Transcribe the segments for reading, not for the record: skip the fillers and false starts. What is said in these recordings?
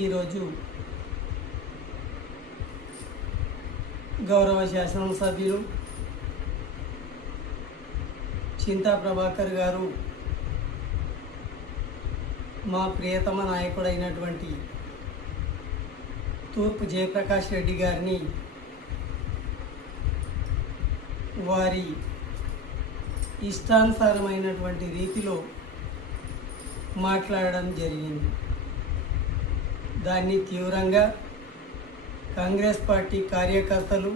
ఈరోజు గౌరవ శాసనసభ్యులు చింతా ప్రభాకర్ గారు మా ప్రియతమ నాయకుడైనటువంటి తూర్పు జయప్రకాష్ రెడ్డి గారిని వారి ఇష్టానుసారమైనటువంటి రీతిలో మాట్లాడడం జరిగింది. దాన్ని తీవ్రంగా కాంగ్రెస్ పార్టీ కార్యకర్తలు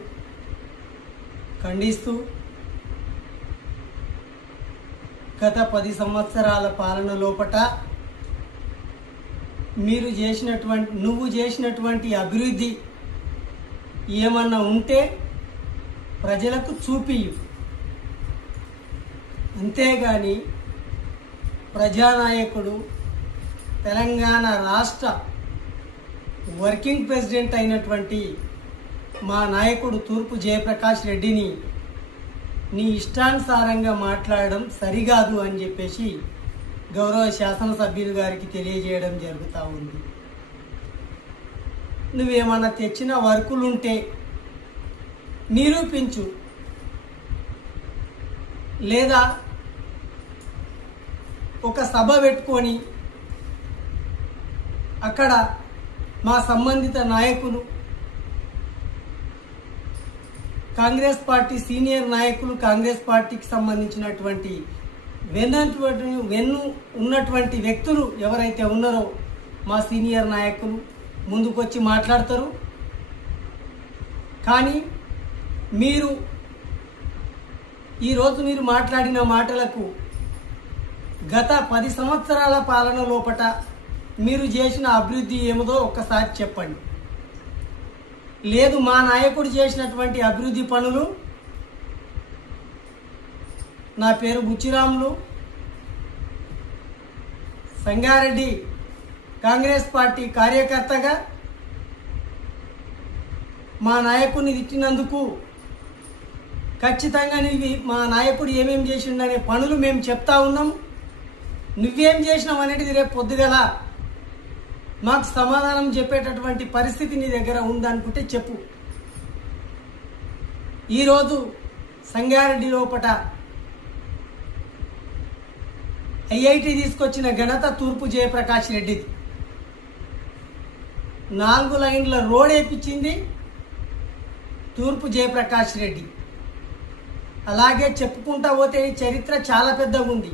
ఖండిస్తూ గత 10 సంవత్సరాల పాలన లోపట నువ్వు చేసినటువంటి అభివృద్ధి ఏమన్నా ఉంటే ప్రజలకు చూపియు, అంతేగాని ప్రజానాయకుడు తెలంగాణ రాష్ట్ర వర్కింగ్ ప్రెసిడెంట్ అయినటువంటి మా నాయకుడు తూర్పు జయప్రకాష్ రెడ్డిని నీ ఇష్టానుసారంగా మాట్లాడడం సరికాదు అని చెప్పేసి గౌరవ శాసనసభ్యులు గారికి తెలియజేయడం జరుగుతూ ఉంది. నువ్వేమన్నా తెచ్చిన వర్కులుంటే నిరూపించు, లేదా ఒక సభ పెట్టుకొని అక్కడ మా సంబంధిత నాయకులు, కాంగ్రెస్ పార్టీ సీనియర్ నాయకులు, కాంగ్రెస్ పార్టీకి సంబంధించినటువంటి వెన్ను ఉన్నటువంటి వ్యక్తులు ఎవరైతే ఉన్నారో మా సీనియర్ నాయకులు ముందుకొచ్చి మాట్లాడతారు. కానీ ఈరోజు మీరు మాట్లాడిన మాటలకు గత 10 సంవత్సరాల పాలన లోపట మీరు చేసిన అభివృద్ధి ఏమిదో ఒక్కసారి చెప్పండి. లేదు మా నాయకుడు చేసినటువంటి అభివృద్ధి పనులు, నా పేరు బుచ్చిరాములు, సంగారెడ్డి కాంగ్రెస్ పార్టీ కార్యకర్తగా మా నాయకుడిని తిట్టినందుకు ఖచ్చితంగా మా నాయకుడు ఏమేమి చేసిండనే పనులు మేము చెప్తా ఉన్నాం. నువ్వేం చేసినావు అనేది రేపు పొద్దుగల మాకు సమాధానం చెప్పేటటువంటి పరిస్థితి నీ దగ్గర ఉందనుకుంటే చెప్పు. ఈరోజు సంగారెడ్డి లోపట ఐఐటి తీసుకొచ్చిన ఘనత తూర్పు జయప్రకాష్ రెడ్డిది. 4 లైన్ల రోడ్ వేయించింది తూర్పు జయప్రకాష్ రెడ్డి. అలాగే చెప్పుకుంటా పోతే చరిత్ర చాలా పెద్దగా ఉంది.